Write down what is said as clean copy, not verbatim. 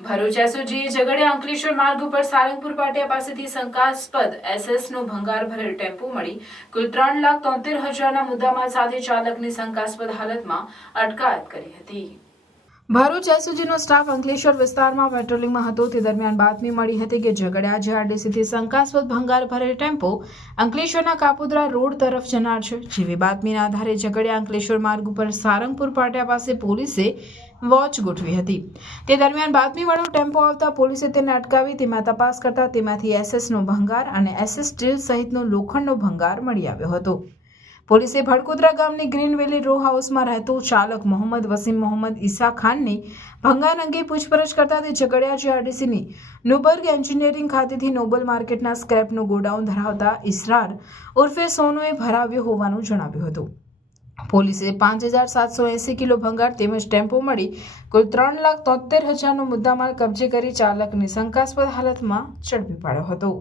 ભરૂચ એસઓજીએ ઝઘડિયા અંકલેશ્વર માર્ગ ઉપર સારંગપુર પાટિયા પાસેથી શંકાસ્પદ એસએસનો ભંગાર ભરેલ ટેમ્પો મળી કુલ 3,73,000ના મુદ્દામાલ સાથે ચાલકની શંકાસ્પદ હાલતમાં અટકાયત કરી હતી। ભરૂચ એસઓજીનો સ્ટાફ અંકલેશ્વર વિસ્તારમાં પેટ્રોલિંગમાં હતો તે દરમિયાન બાતમી મળી હતી કે ઝઘડિયા જીઆરડીસીથી શંકાસ્પદ ભંગાર ભરેલ ટેમ્પો અંકલેશ્વરના કાપોદ્રા રોડ તરફ જનાર છે। જેવી બાતમીના આધારે ઝઘડિયા અંકલેશ્વર માર્ગ ઉપર સારંગપુર પાટિયા પાસે પોલીસે વોચ ગોઠવી હતી। તે દરમિયાન બાતમીવાળો ટેમ્પો આવતા પોલીસે તેને અટકાવી તેમાં તપાસ કરતા તેમાંથી એસએસનો ભંગાર અને એસએસ સ્ટીલ સહિતનો લોખંડનો ભંગાર મળી આવ્યો હતો। પોલીસે ભડકોદરા ગામની ગ્રીન વેલી રો હાઉસમાં રહેતો ચાલક મોહમ્મદ વસીમ મોહમ્મદ ઈસા ખાનની ભંગાર અંગે પૂછપરછ કરતા તે ઝઘડિયા જીઆરડીસીની નુબર્ગ એન્જિનિયરિંગ ખાતેથી નોબલ માર્કેટના સ્ક્રેપનું ગોડાઉન ધરાવતા ઇસરાર ઉર્ફે સોનુએ ભરાવ્યો હોવાનું જણાવ્યું હતું। પોલીસે 5,780 કિલો ભંગાર તેમજ ટેમ્પો મળી કુલ 3,73,000નો મુદ્દામાલ કબજે કરી ચાલકની શંકાસ્પદ હાલતમાં ઝડપી પાડ્યો હતો।